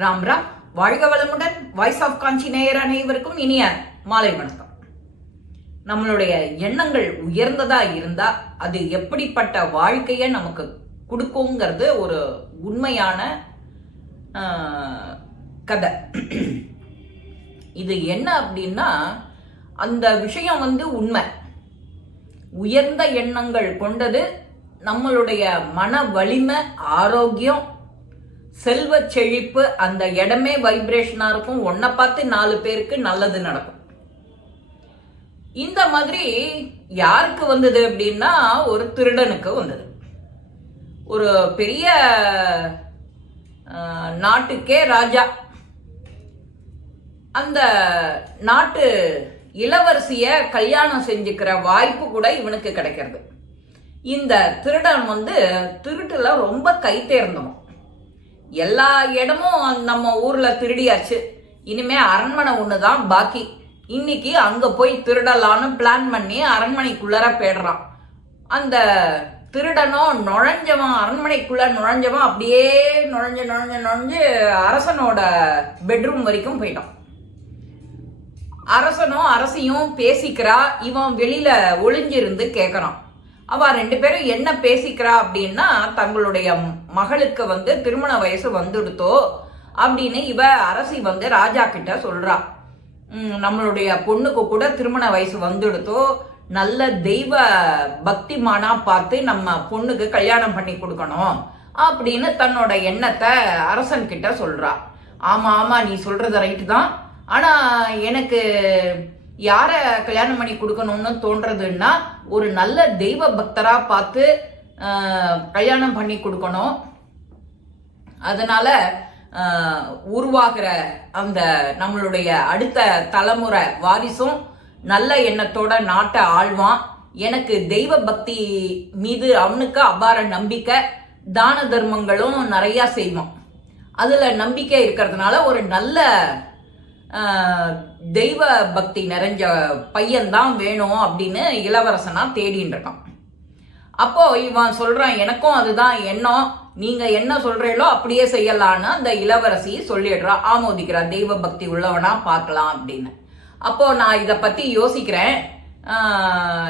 ராம் ராம். வாழ்க வளமுடன். Voice of காஞ்சி நேயர் அனைவருக்கும் இனிய மாலை வணக்கம். நம்மளுடைய எண்ணங்கள் உயர்ந்ததா இருந்தா அது எப்படிப்பட்ட வாழ்க்கையை நமக்கு கொடுக்குங்கிறது ஒரு உண்மையான கதை. இது என்ன அப்படின்னா அந்த விஷயம் வந்து உண்மை. உயர்ந்த எண்ணங்கள் கொண்டது நம்மளுடைய மன வலிமை ஆரோக்கியம் செல்வ செழிப்பு அந்த இடமே வைப்ரேஷனா இருக்கும். ஒன்றை பார்த்து நாலு பேருக்கு நல்லது நடக்கும். இந்த மாதிரி யாருக்கு வந்தது அப்படின்னா ஒரு திருடனுக்கு வந்தது. ஒரு பெரிய நாட்டுக்கே ராஜா. அந்த நாட்டு இளவரசிய கல்யாணம் செஞ்சுக்கிற வாய்ப்பு கூட இவனுக்கு கிடைக்கிறது. இந்த திருடன் வந்து திருட்டுல ரொம்ப கை தேர்ந்தவன் எல்லா இடமும் நம்ம ஊர்ல திருடியாச்சு. இனிமே அரண்மனை ஒண்ணுதான் பாக்கி. இன்னைக்கு அங்க போய் திருடலான்னு பிளான் பண்ணி அரண்மனைக்குள்ளார போயிடுறான். அந்த திருடனும் நுழைஞ்சவன் அரண்மனைக்குள்ள நுழைஞ்சவன் அப்படியே நுழைஞ்சு நுழைஞ்சு நுழைஞ்சு அரசனோட பெட்ரூம் வரைக்கும் போயிட்டான். அரசனும் அரசியும் பேசிக்கிறா. இவன் வெளியில ஒளிஞ்சிருந்து கேட்கறான் அவ ரெண்டு பேரும் என்ன பேசிக்கிறா அப்படின்னா தங்களுடைய மகளுக்கு வந்து திருமண வயசு வந்துடுத்தோ அப்படின்னு இவ அரசி வந்து ராஜா கிட்ட சொல்றா. நம்மளுடைய பொண்ணுக்கு கூட திருமண வயசு வந்துடுத்தோ நல்ல தெய்வ பக்திமானா பார்த்து நம்ம பொண்ணுக்கு கல்யாணம் பண்ணி கொடுக்கணும் அப்படின்னு தன்னோட எண்ணத்தை அரசன் கிட்ட சொல்றா. ஆமா ஆமா நீ சொல்றது ரைட்டு தான். ஆனா எனக்கு யார கல்யாணம் பண்ணி கொடுக்கணும்னு தோன்றதுன்னா ஒரு நல்ல தெய்வ பக்தரா பார்த்து கல்யாணம் பண்ணி கொடுக்கணும். அதனால உருவாகிற அந்த நம்மளுடைய அடுத்த தலைமுறை வாரிசும் நல்ல எண்ணத்தோட நாட்டை ஆழ்வான் எனக்கு தெய்வ பக்தி மீது அவனுக்கு அபார நம்பிக்கை தான தர்மங்களும் நிறையா செய்வான். அதில் நம்பிக்கை இருக்கிறதுனால ஒரு நல்ல தெய்வ பக்தி நிறைஞ்ச பையன்தான் வேணும் அப்படின்னு இளவரசனா தேடின்னு இருக்கான். அப்போ இவன் சொல்றான் எனக்கும் அதுதான் எண்ணம். நீங்க என்ன சொல்றீங்களோ அப்படியே செய்யலான்னு அந்த இளவரசி சொல்லிடுறா. ஆமோதிக்கிறா தெய்வ பக்தி உள்ளவனா பார்க்கலாம் அப்படின்னு. அப்போ நான் இதை பத்தி யோசிக்கிறேன்.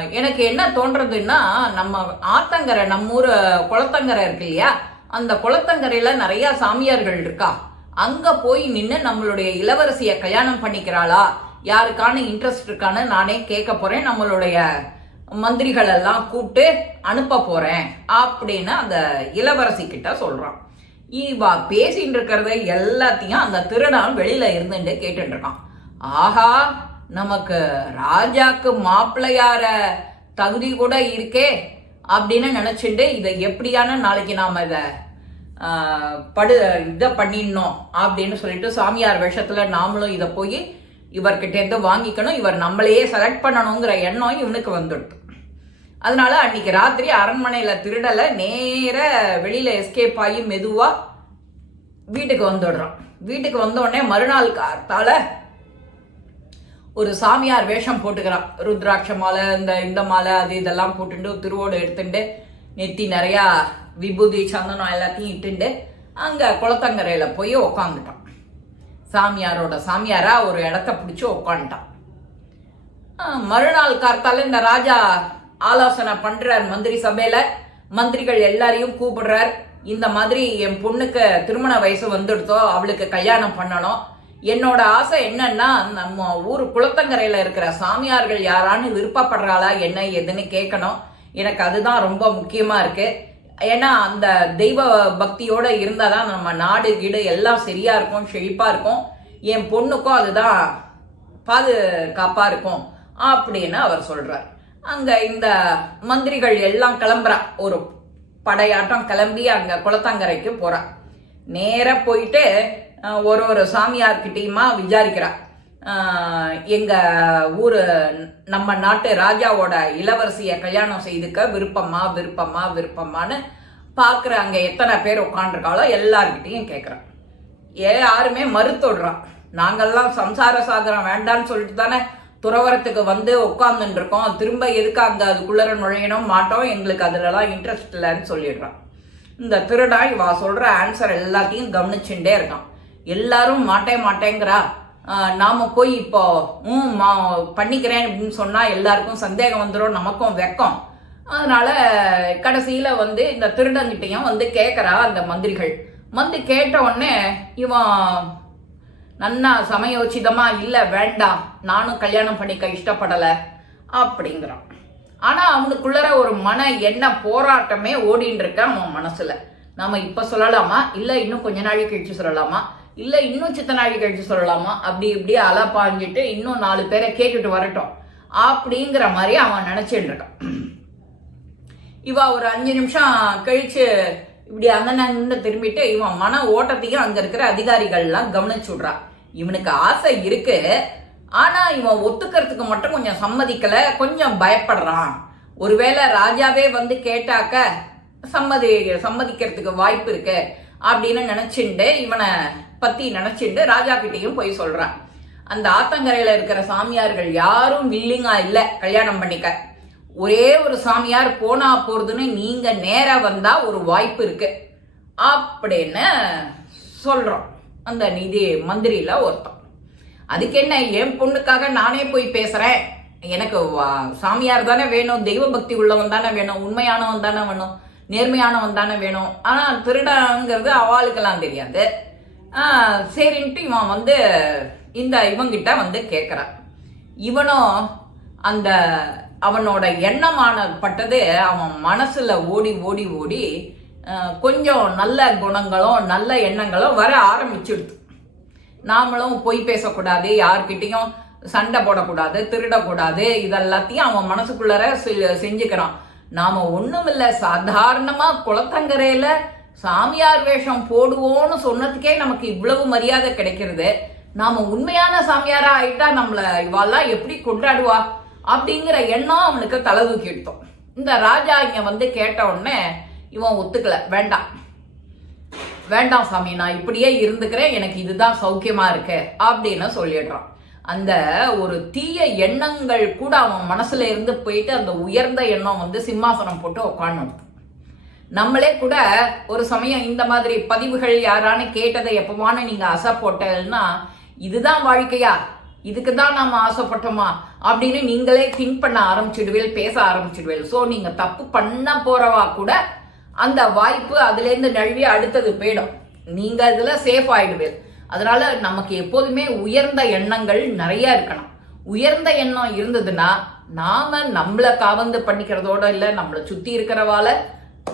எனக்கு என்ன தோன்றதுன்னா நம்ம ஆத்தங்கரை நம்ம ஊர் குளத்தங்கரை இருக்கு இல்லையா? அந்த குளத்தங்கரையில நிறைய சாமியார்கள் இருக்கா? அங்க போய் நின்று நம்மளுடைய இளவரசியை கல்யாணம் பண்ணிக்கிறாளா? யாருக்கான இன்ட்ரெஸ்ட் இருக்கான்னு நானே கேட்க போறேன். நம்மளுடைய மந்திரிகள் எல்லாம் கூப்பிட்டு அனுப்ப போறேன் அப்படின்னு அந்த இளவரசி கிட்ட சொல்றான். இவா பேசிட்டு இருக்கிறத எல்லாத்தையும் அந்த திருநாள் வெளியில இருந்துட்டு கேட்டுட்டு இருக்கான். ஆஹா நமக்கு ராஜாக்கு மாப்பிள்ளையார தகுதி கூட இருக்கே அப்படின்னு நினைச்சுட்டு இதை எப்படியான நாளைக்கு நாம இதை படு இதை பண்ணிடணும் அப்படின்னு சொல்லிட்டு சாமியார் விஷத்தில் நாமளும் இதை போய் இவர்கிட்டேருந்து வாங்கிக்கணும். இவர் நம்மளையே செலக்ட் பண்ணணுங்கிற எண்ணம் இவனுக்கு வந்துடுது. அதனால அன்னைக்கு ராத்திரி அரண்மனையில் திருடலை நேர வெளியில் எஸ்கேப் ஆகி மெதுவாக வீட்டுக்கு வந்துடுறான். வீட்டுக்கு வந்தோடனே மறுநாள் காத்தால ஒரு சாமியார் வேஷம் போட்டுக்கிறான். ருத்ராட்ச மாலை இந்த இந்த மாலை அது இதெல்லாம் போட்டுட்டு திருவோடு எடுத்துட்டு நெத்தி நிறையா விபூதி சந்தனம் எல்லாத்தையும் இட்டுண்டு அங்கே குளத்தங்கரையில் போய் உக்காந்துட்டான். சாமியாரோட சாமியாரா ஒரு இடத்த பிடிச்சி உக்காந்துட்டான். மறுநாள் கார்த்தால இந்த ராஜா ஆலோசனை பண்ணுறார் மந்திரி சபையில். மந்திரிகள் எல்லாரையும் கூப்பிடுறார். இந்த மாதிரி என் பொண்ணுக்கு திருமண வயசு வந்துடுதோ அவளுக்கு கல்யாணம் பண்ணணும். என்னோட ஆசை என்னன்னா நம்ம ஊர் குளத்தங்கரையில் இருக்கிற சாமியார்கள் யாரான்னு விருப்பப்படுறாளா என்ன எதுன்னு கேட்கணும். எனக்கு அதுதான் ரொம்ப முக்கியமாக இருக்குது ஏன்னா அந்த தெய்வ பக்தியோடு இருந்தால் தான் நம்ம நாடு கீடு எல்லாம் சரியாக இருக்கும் செழிப்பாக இருக்கும். என் பொண்ணுக்கும் அதுதான் பாதுகாப்பாக இருக்கும் அப்படின்னு அவர் சொல்கிறார் அங்கே இந்த மந்திரிகள் எல்லாம் கிளம்புறா. ஒரு படையாட்டம் கிளம்பி அங்கே குளத்தங்கரைக்கு போகிறா நேராக போயிட்டு ஒரு ஒரு சாமியார்கிட்டையுமா விசாரிக்கிறா. எங்கள் ஊர் நம்ம நாட்டு ராஜாவோட இளவரசியை கல்யாணம் செய்துக்க விருப்பமா விருப்பமா விருப்பமான்னு பார்க்குற அங்கே எத்தனை பேர் உட்காந்துருக்காளோ எல்லார்கிட்டையும் கேட்குறான் ஏ யாருமே மறுத்துடுறான் நாங்கள்லாம் சம்சார சாகரம் வேண்டான்னு சொல்லிட்டு தானே துறவரத்துக்கு வந்து உட்காந்துருக்கோம் திரும்ப எதுக்கு அங்கே அதுக்குள்ளே நுழையணும் மாட்டோம். எங்களுக்கு அதுலலாம் இன்ட்ரெஸ்ட் இல்லைன்னு சொல்லிடுறான். இந்த திருடா இவா சொல்கிற ஆன்சர் எல்லாத்தையும் கவனிச்சுட்டே இருக்கான். எல்லாரும் மாட்டே மாட்டேங்கிறா. நாம் போய் இப்போ ம் மா பண்ணிக்கிறேன் அப்படின்னு சொன்னால் எல்லாருக்கும் சந்தேகம் வந்துடும் நமக்கும் வெக்கம். அதனால் கடைசியில் வந்து இந்த திருடங்கிட்டையும் வந்து கேட்குறா அந்த மந்திரிகள். வந்து கேட்ட உடனே இவன் நன்னா சமயோச்சிதமாக இல்லை வேண்டாம். நானும் கல்யாணம் பண்ணிக்க இஷ்டப்படலை. அப்படிங்கிறான். ஆனால் அவனுக்குள்ளற ஒரு மன என்ன போராட்டமே ஓடின்னு இருக்கான் அவன் மனசில். நாம இப்போ சொல்லலாமா? இல்லை இன்னும் கொஞ்ச நாள் கழிச்சு சொல்லலாமா? இல்ல இன்னும் சித்தனாடி கழிச்சு சொல்லலாமா? அப்படி இப்படி அலப்பாஞ்சிட்டு இன்னும் நாலு பேரை கேட்டுட்டு வரட்டும். அப்படிங்கிற மாதிரி அவன் நினைச்சிட்டு இருக்கான். இவ ஒரு அஞ்சு நிமிஷம் கழிச்சு இப்படி அங்கன்னு திரும்பிட்டு இவன் மன ஓட்டத்தையும் அங்க இருக்கிற அதிகாரிகள்லாம் கவனிச்சு விடுறா. இவனுக்கு ஆசை இருக்கு. ஆனா இவன் ஒத்துக்கிறதுக்கு மட்டும் கொஞ்சம் சம்மதிக்கல. கொஞ்சம் பயப்படுறான். ஒருவேளை ராஜாவே வந்து கேட்டாக்க சம்மதி சம்மதிக்கிறதுக்கு வாய்ப்பு இருக்கு. அப்படின்னு நினைச்சுண்டு இவனை பத்தி நினைச்சுண்டு ராஜா கிட்டேயும் போய் சொல்றான். அந்த ஆத்தங்கரையில இருக்கிற சாமியார்கள் யாரும் வில்லிங்கா இல்ல கல்யாணம் பண்ணிக்க. ஒரே ஒரு சாமியார் போனா போறதுன்னு நீங்க நேரா வந்தா ஒரு வாய்ப்பு இருக்கு. அப்படின்னு சொல்றோம். அந்த நிதி மந்திரியில ஒருத்தன். அதுக்கு என்ன என் பொண்ணுக்காக நானே போய் பேசுறேன். எனக்கு வா- சாமியார் தானே வேணும் தெய்வ பக்தி உள்ளவன் தானே வேணும் உண்மையானவன் தானே வேணும். நேர்மையானவன் தானே வேணும். ஆனால் திருடங்கிறது அவளுக்கெல்லாம் தெரியாது. சரின்ட்டு இவன் வந்து இந்த இவங்கிட்ட வந்து கேட்குறான். இவனும் அந்த அவனோட எண்ணமான பட்டது அவன் மனசில் ஓடி ஓடி ஓடி கொஞ்சம் நல்ல குணங்களும் நல்ல எண்ணங்களும் வர ஆரம்பிச்சிடுது. நாமளும் பொய் பேசக்கூடாது யார்கிட்டையும் சண்டை போடக்கூடாது திருடக்கூடாது இதெல்லாத்தையும் அவன் மனசுக்குள்ளார செ- செஞ்சுக்கிறான். நாம ஒண்ணுமில்ல சாதாரணமா குளத்தங்கரையில சாமியார் வேஷம் போடுவோம்னு சொன்னதுக்கே நமக்கு இவ்வளவு மரியாதை கிடைக்கிறது. நாம உண்மையான சாமியாரா ஆயிட்டா நம்மள இவாள்லாம் எப்படி கொண்டாடுவா அப்படிங்கிற எண்ணம் அவனுக்கு தலை தூக்கி எடுத்தோம். இந்த ராஜா இங்க வந்து கேட்ட உடனே இவன் ஒத்துக்கல வேண்டாம். வேண்டாம் சாமி நான் இப்படியே இருந்துக்கிறேன். எனக்கு இதுதான் சௌக்கியமா இருக்கு. அப்படின்னு சொல்லிடுறான். அந்த ஒரு தீய எண்ணங்கள் கூட அவன் மனசுல இருந்து போயிட்டு அந்த உயர்ந்த எண்ணம் வந்து சிம்மாசனம் போட்டு உட்காணும் நம்மளே கூட ஒரு சமயம் இந்த மாதிரி பதிவுகள் யாரானு கேட்டதை எப்பவான நீங்க ஆசை போட்டதுன்னா இதுதான் வாழ்க்கையா? இதுக்கு தான் நாம ஆசைப்பட்டோமா? அப்படின்னு நீங்களே திங்க் பண்ண ஆரம்பிச்சிடுவேல் பேச ஆரம்பிச்சிடுவேல் ஸோ நீங்க தப்பு பண்ண போறவா கூட அந்த வாய்ப்பு அதுலேருந்து நழுவி அடுத்தது போயிடும். நீங்க இதுல சேஃப் ஆயிடுவேன் அதனால நமக்கு எப்போதுமே உயர்ந்த எண்ணங்கள் நிறைய இருக்கணும். உயர்ந்த எண்ணம் இருந்ததுன்னா நாம நம்மளை காவந்து பண்ணிக்கிறதோட இல்லை நம்மளை சுத்தி இருக்கிறவால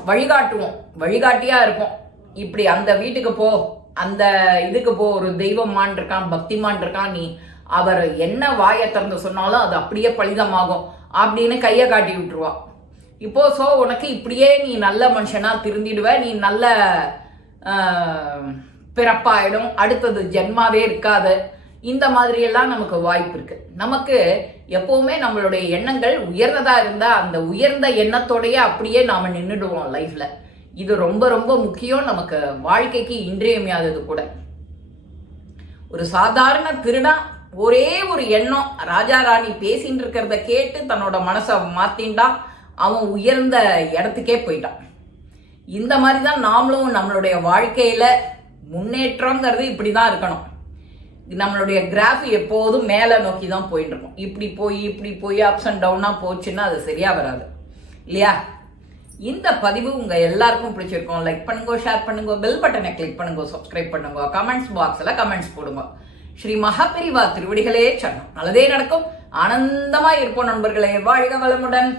வழிகாட்டுவோம். வழிகாட்டியா இருப்போம். இப்படி அந்த வீட்டுக்கு போ அந்த இதுக்கு போ ஒரு தெய்வமான் இருக்கான் பக்திமான் இருக்கான் நீ அவர் என்ன வாயை திறந்து சொன்னாலும் அது அப்படியே பலிதமாகும் அப்படின்னு கையை காட்டி விட்டுருவா. இப்போ சோ உனக்கு இப்படியே நீ நல்ல மனுஷனா திருந்திடுவ நீ நல்ல ஆஹ், பிறப்பாயிடும் அடுத்தது ஜென்மாவே இருக்காது. இந்த மாதிரியெல்லாம் நமக்கு வாய்ப்பு இருக்கு. நமக்கு எப்பவுமே நம்மளுடைய எண்ணங்கள் உயர்ந்ததா இருந்தா அந்த உயர்ந்த எண்ணத்தோடயே அப்படியே நாம நின்றுடுவோம் லைஃப்ல. இது ரொம்ப ரொம்ப முக்கியம் நமக்கு வாழ்க்கைக்கு இன்றியமையாதது கூட. ஒரு சாதாரண திருடா ஒரே ஒரு எண்ணம் ராஜா ராணி பேசின்னு இருக்கிறத கேட்டு தன்னோட மனசை மாத்தின்டா அவன் உயர்ந்த இடத்துக்கே போயிட்டான். இந்த மாதிரி தான் நாமளும் நம்மளுடைய வாழ்க்கையில முன்னேற்றங்கிறது இப்படி தான் இருக்கணும். நம்மளுடைய கிராஃப் எப்போதும் மேலே நோக்கி தான் போயிட்டு இருக்கும் இப்படி போய் இப்படி போய் அப்ஸ் அண்ட் டவுனாக போச்சுன்னா அது சரியாக வராது. இல்லையா? இந்த பதிவு உங்கள் எல்லாருக்கும் பிடிச்சிருக்கும். லைக் பண்ணுங்க ஷேர் பண்ணுங்க பெல் பட்டனை கிளிக் பண்ணுங்க சப்ஸ்கிரைப் பண்ணுங்க கமெண்ட்ஸ் பாக்ஸில் கமெண்ட்ஸ் போடுங்க. ஸ்ரீ மகாபிரிவா திருவடிகளே சரணம். நல்லதே நடக்கும். ஆனந்தமாக இருப்போம் நண்பர்களே. வாழ்க வளமுடன்.